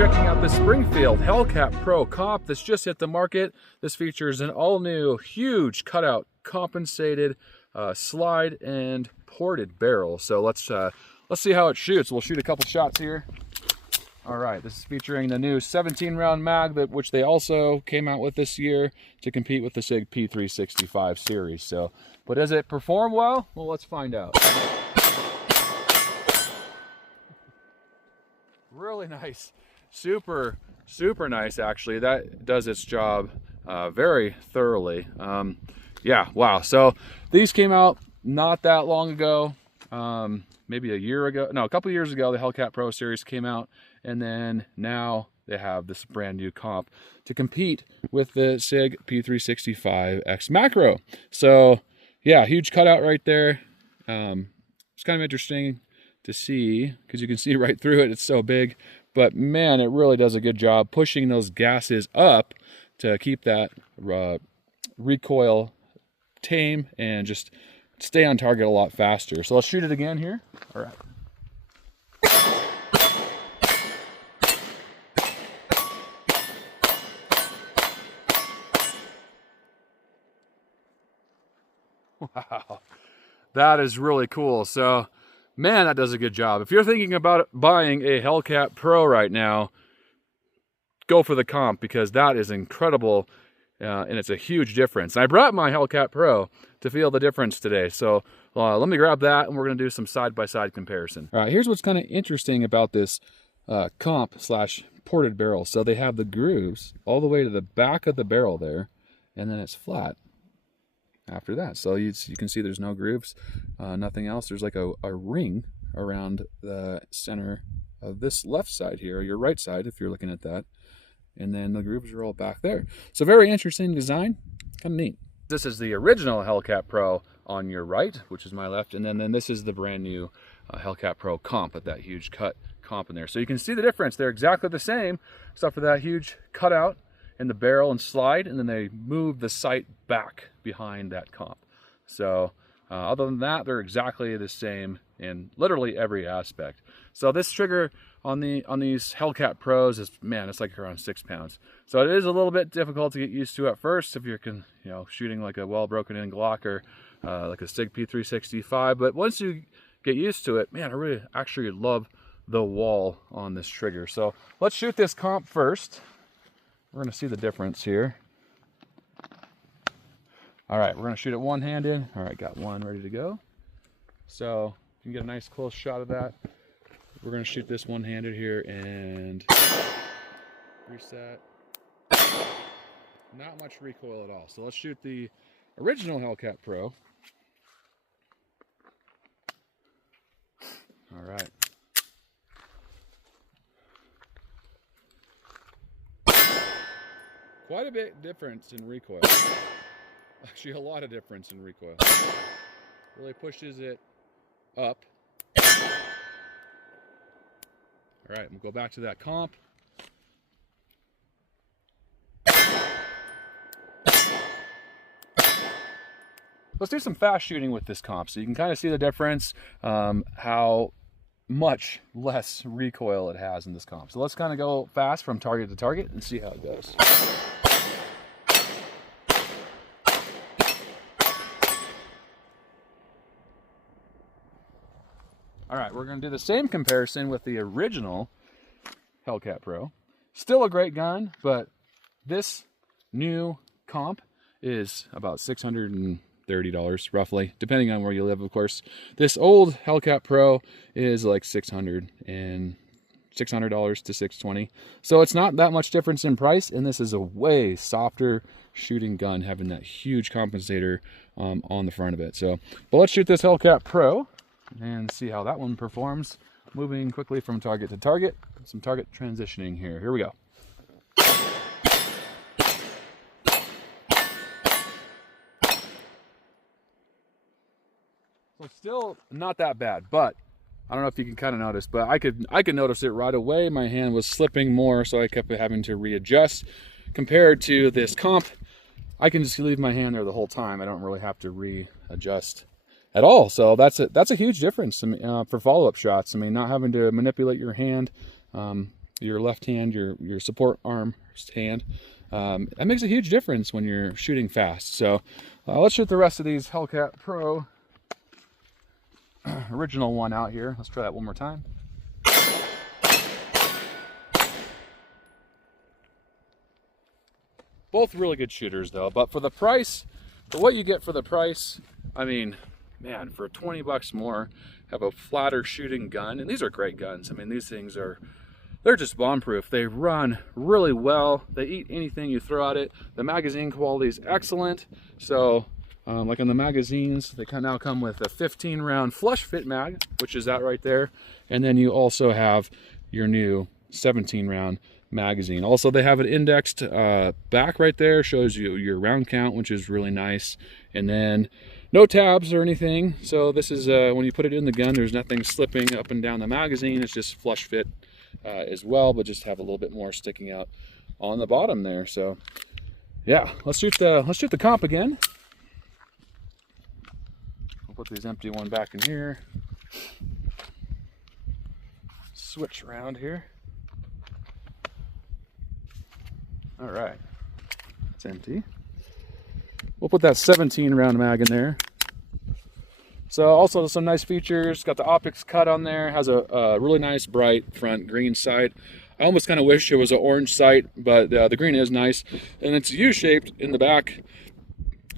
checking out the Springfield Hellcat Pro Comp that's just hit the market. This features an all-new, huge cutout, compensated slide and ported barrel. So let's see how it shoots. We'll shoot a couple shots here. All right, this is featuring the new 17-round mag, which they also came out with this year to compete with the SIG P365 series. So, but does it perform well? Well, let's find out. Really nice, super nice actually. That does its job very thoroughly. Yeah, wow. So these came out not that long ago, maybe a year ago, no, a couple years ago. The Hellcat Pro series came out, and then now they have this brand new comp to compete with the SIG P365X Macro. So yeah, huge cutout right there. It's kind of interesting to see because you can see right through it. It's so big, but man, it really does a good job pushing those gases up to keep that recoil tame and just stay on target a lot faster. So let's shoot it again here. All right. Wow, that is really cool. So man, that does a good job. If you're thinking about buying a Hellcat Pro right now, go for the comp because that is incredible, and it's a huge difference. And I brought my Hellcat Pro to feel the difference today. So let me grab that, and we're going to do some side-by-side comparison. All right, here's what's kind of interesting about this comp slash ported barrel. So they have the grooves all the way to the back of the barrel there, and then it's flat after that. So you can see there's no grooves, nothing else. There's like a ring around the center of this left side here, or your right side if you're looking at that, and then the grooves are all back there. So very interesting design, kind of neat. This is the original Hellcat Pro on your right, which is my left, and then this is the brand new Hellcat Pro Comp with that huge cut comp in there. So you can see the difference. They're exactly the same, except for that huge cutout in the barrel and slide, and then they move the sight back behind that comp. So other than that, they're exactly the same in literally every aspect. So this trigger on these Hellcat Pros is, man, it's like around 6 pounds. So it is a little bit difficult to get used to at first if you're shooting like a well broken in Glock or like a SIG P365. But once you get used to it, man, I really actually love the wall on this trigger. So let's shoot this comp first. We're going to see the difference here. All right, we're going to shoot it one-handed. All right, got one ready to go. So you can get a nice close shot of that. We're going to shoot this one-handed here and reset. Not much recoil at all. So let's shoot the original Hellcat Pro. All right. Quite a bit difference in recoil. Actually, a lot of difference in recoil. Really pushes it up. All right, we'll go back to that comp. Let's do some fast shooting with this comp so you can kind of see the difference, how much less recoil it has in this comp. So let's kind of go fast from target to target and see how it goes. All right, we're going to do the same comparison with the original Hellcat Pro. Still a great gun, but this new comp is about $630 roughly, depending on where you live, of course. This old Hellcat Pro is like $600 to $620. So it's not that much difference in price, and this is a way softer shooting gun, having that huge compensator on the front of it. So, but let's shoot this Hellcat Pro and see how that one performs, moving quickly from target to target. Some target transitioning here. Here we go. So still not that bad, but I don't know if you can kind of notice, but I could notice it right away. My hand was slipping more, so I kept having to readjust. Compared to this comp, I can just leave my hand there the whole time. I don't really have to readjust at all. So that's a huge difference for follow-up shots. I mean, not having to manipulate your hand your left hand, your support arm hand. That makes a huge difference when you're shooting fast. So let's shoot the rest of these Hellcat Pro original one out here. Let's try that one more time. Both really good shooters though, but for the price, for what you get for the price, I mean, man, for 20 bucks more, have a flatter shooting gun, and these are great guns. I mean, these things they're just bomb-proof. They run really well. They eat anything you throw at it. The magazine quality is excellent. So, like on the magazines, they now come with a 15-round flush fit mag, which is that right there, and then you also have your new 17-round magazine. Also, they have an indexed back right there, shows you your round count, which is really nice. And then no tabs or anything. So this is when you put it in the gun, there's nothing slipping up and down the magazine. It's just flush fit as well, but just have a little bit more sticking out on the bottom there. So yeah, let's shoot the comp again. We'll put this empty one back in here. Switch around here. All right, it's empty. We'll put that 17-round mag in there. So also some nice features. Got the optics cut on there. Has a really nice bright front green sight. I almost kind of wish it was an orange sight, but the green is nice. And it's U-shaped in the back.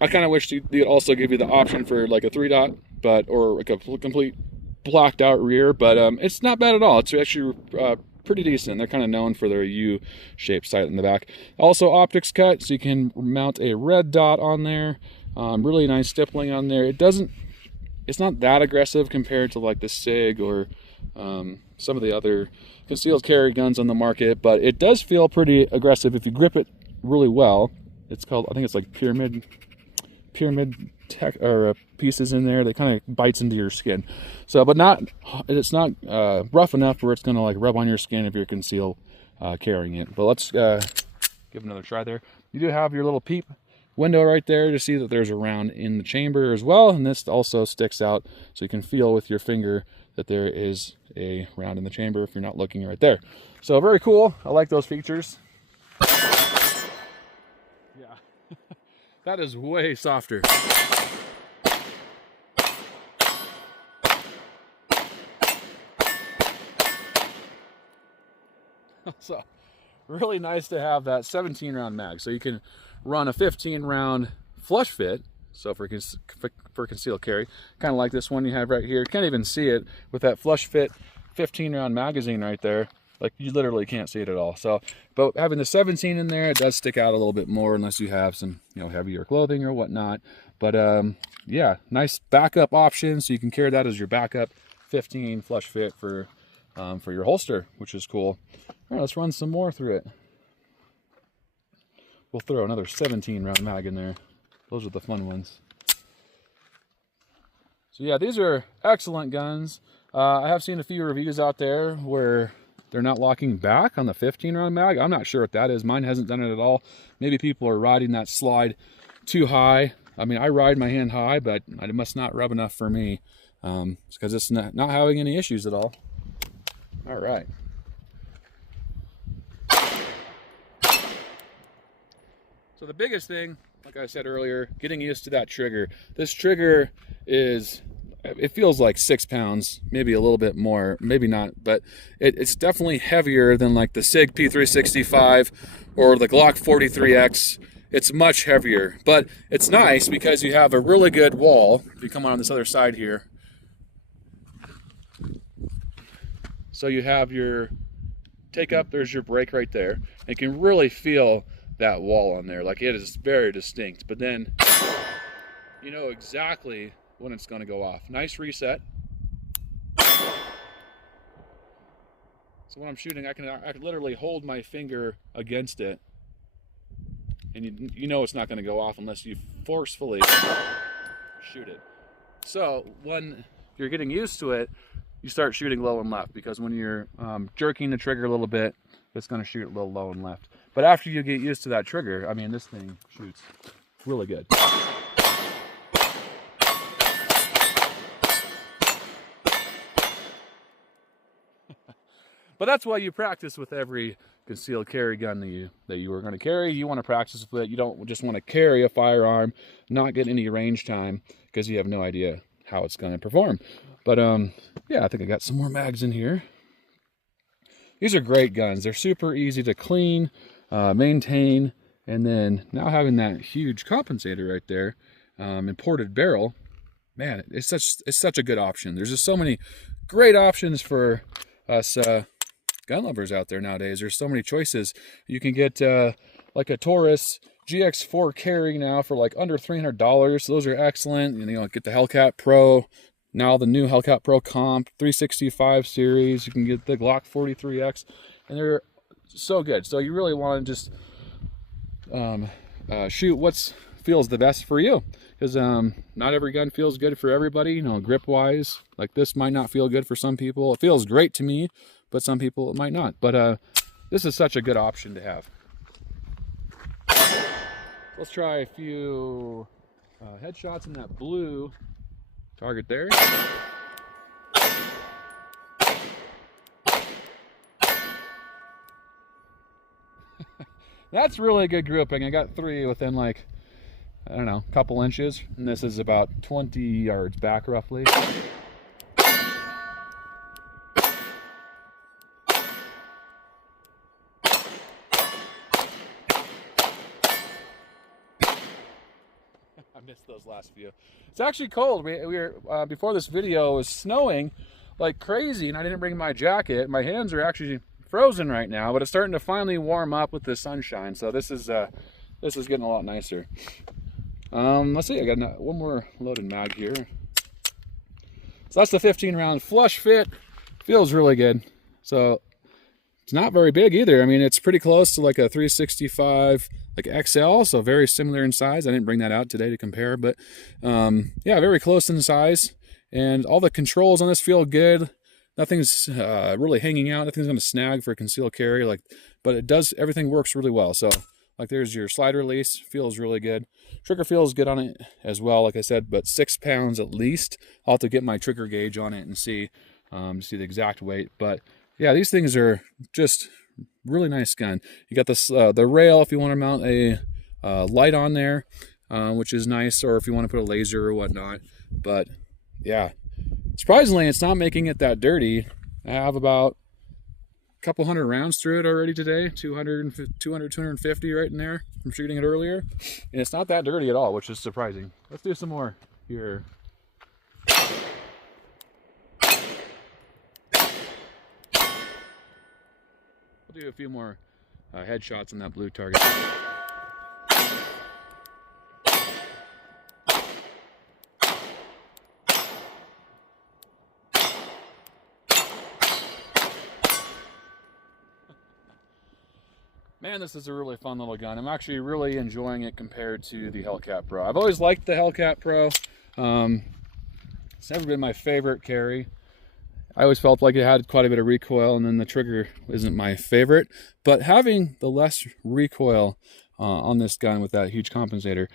I kind of wish they'd also give you the option for like a 3-dot, or like a complete blacked out rear. But it's not bad at all. It's actually pretty decent. They're kind of known for their U-shaped sight in the back. Also optics cut, so you can mount a red dot on there. Really nice stippling on there. It's not that aggressive compared to like the SIG or some of the other concealed carry guns on the market, but it does feel pretty aggressive if you grip it really well. It's called, I think it's like pyramid tech or pieces in there. They kind of bites into your skin. So, but it's not rough enough where it's gonna like rub on your skin if you're concealed carrying it. But let's give another try there. You do have your little peep window right there to see that there's a round in the chamber as well, and this also sticks out so you can feel with your finger that there is a round in the chamber if you're not looking right there. So very cool. I like those features. Yeah. That is way softer. So really nice to have that 17-round mag. So you can run a 15-round flush fit. So for concealed carry, kind of like this one you have right here. Can't even see it with that flush fit 15-round magazine right there. Like you literally can't see it at all. So, but having the 17 in there, it does stick out a little bit more unless you have some, heavier clothing or whatnot. But yeah, nice backup option. So you can carry that as your backup 15 flush fit for your holster, which is cool. All right, let's run some more through it. We'll throw another 17-round mag in there. Those are the fun ones. So yeah, these are excellent guns. I have seen a few reviews out there where they're not locking back on the 15-round mag. I'm not sure what that is. Mine hasn't done it at all. Maybe people are riding that slide too high. I mean, I ride my hand high, but it must not rub enough for me because it's not having any issues at all. All right. So the biggest thing, like I said earlier, getting used to that trigger. This trigger it feels like 6 pounds, maybe a little bit more, maybe not, but it's definitely heavier than like the SIG P365 or the Glock 43X. It's much heavier, but it's nice because you have a really good wall. If you come on this other side here, so you have your take up, there's your brake right there. And you can really feel that wall on there, like it is very distinct, but then you know exactly when it's going to go off. Nice reset. So when I'm shooting, I can literally hold my finger against it, and you know it's not going to go off unless you forcefully shoot it. So when you're getting used to it, you start shooting low and left, because when you're jerking the trigger a little bit, it's going to shoot a little low and left. But after you get used to that trigger, I mean, this thing shoots really good. But that's why you practice with every concealed carry gun that you were going to carry. You want to practice with it. You don't just want to carry a firearm, not get any range time, because you have no idea how it's going to perform. But yeah, I think I got some more mags in here. These are great guns. They're super easy to clean, maintain, and then now having that huge compensator right there, imported barrel, man, it's such a good option. There's just so many great options for us gun lovers out there nowadays. There's so many choices. You can get like a Taurus GX4 carry now for like under $300. Those are excellent. You know, get the Hellcat Pro. Now the new Hellcat Pro Comp 365 series. You can get the Glock 43X, and they're so good. So you really want to just shoot what feels the best for you, because not every gun feels good for everybody. You know, grip wise, like this might not feel good for some people. It feels great to me, but some people it might not. But this is such a good option to have. Let's try a few headshots in that blue target there. That's really good grouping. I got 3 within like, I don't know, a couple inches, and this is about 20 yards back roughly. I missed those last few. It's actually cold. We were before this video, it was snowing like crazy, and I didn't bring my jacket. My hands are actually frozen right now, but it's starting to finally warm up with the sunshine. So this is getting a lot nicer. Let's see. I got one more loaded mag here. So that's the 15 round flush fit. Feels really good. So it's not very big either. I mean, it's pretty close to like a 365 like XL, so very similar in size. I didn't bring that out today to compare, but yeah, very close in size. And all the controls on this feel good. Nothing's really hanging out. Nothing's going to snag for a concealed carry, but it does. Everything works really well. So like there's your slide release, feels really good. Trigger feels good on it as well, like I said, but 6 pounds at least. I'll have to get my trigger gauge on it and see the exact weight. But yeah, these things are just really nice gun. You got this the rail if you want to mount a light on there, which is nice, or if you want to put a laser or whatnot. But yeah, surprisingly, it's not making it that dirty. I have about a couple hundred rounds through it already today, 200, 250 right in there from shooting it earlier, and it's not that dirty at all, which is surprising. Let's do some more here. I'll do a few more headshots on that blue target. Man, this is a really fun little gun. I'm actually really enjoying it compared to the Hellcat Pro. I've always liked the Hellcat Pro. It's never been my favorite carry. I always felt like it had quite a bit of recoil, and then the trigger isn't my favorite. But having the less recoil on this gun with that huge compensator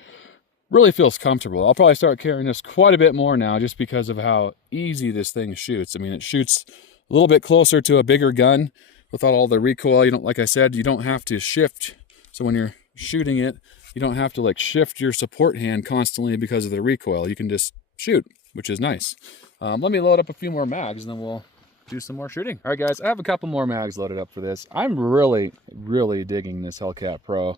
really feels comfortable. I'll probably start carrying this quite a bit more now just because of how easy this thing shoots. I mean, it shoots a little bit closer to a bigger gun without all the recoil. You don't, like I said, you don't have to shift. So when you're shooting it, you don't have to like shift your support hand constantly because of the recoil. You can just shoot, which is nice. Let me load up a few more mags and then we'll do some more shooting. All right, guys, I have a couple more mags loaded up for this. I'm really, really digging this Hellcat Pro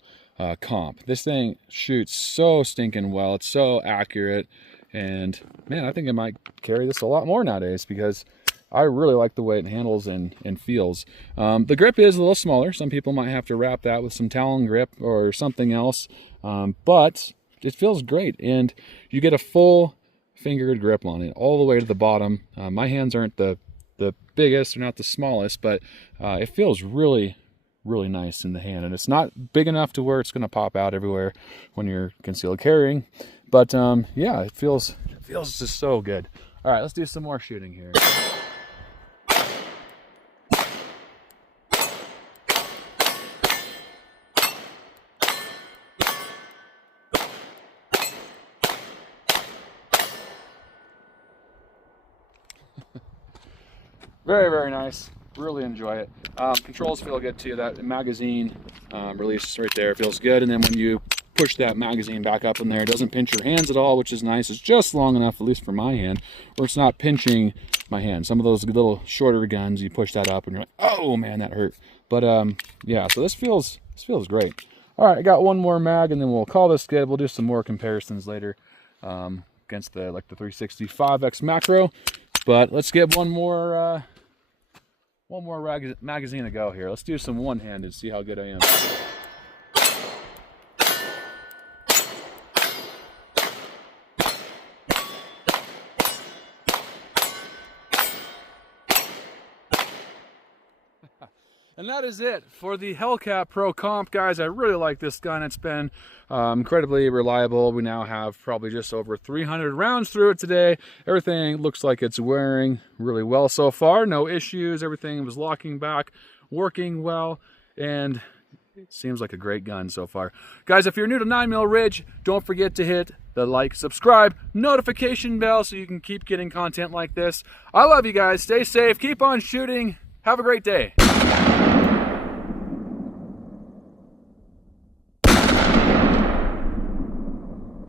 Comp. This thing shoots so stinking well. It's so accurate. And man, I think I might carry this a lot more nowadays because I really like the way it handles and feels. The grip is a little smaller. Some people might have to wrap that with some Talon grip or something else. But it feels great. And you get a full fingered grip on it all the way to the bottom. My hands aren't the biggest, they're not the smallest, but it feels really, really nice in the hand. And it's not big enough to where it's going to pop out everywhere when you're concealed carrying. But yeah, it feels just so good. All right, let's do some more shooting here. Very, very nice. Really enjoy it. Controls feel good too. That magazine release right there feels good. And then when you push that magazine back up in there, it doesn't pinch your hands at all, which is nice. It's just long enough, at least for my hand, where it's not pinching my hand. Some of those little shorter guns, you push that up and you're like, oh man, that hurt. But yeah, so this feels great. All right, I got one more mag and then we'll call this good. We'll do some more comparisons later against the 365X macro. But let's get one more magazine to go here. Let's do some one-handed, see how good I am. And that is it for the Hellcat Pro Comp, guys. I really like this gun. It's been incredibly reliable. We now have probably just over 300 rounds through it today. Everything looks like it's wearing really well so far. No issues. Everything was locking back, working well, and it seems like a great gun so far. Guys, if you're new to 9mm Ridge, don't forget to hit the like, subscribe, notification bell so you can keep getting content like this. I love you guys. Stay safe. Keep on shooting. Have a great day.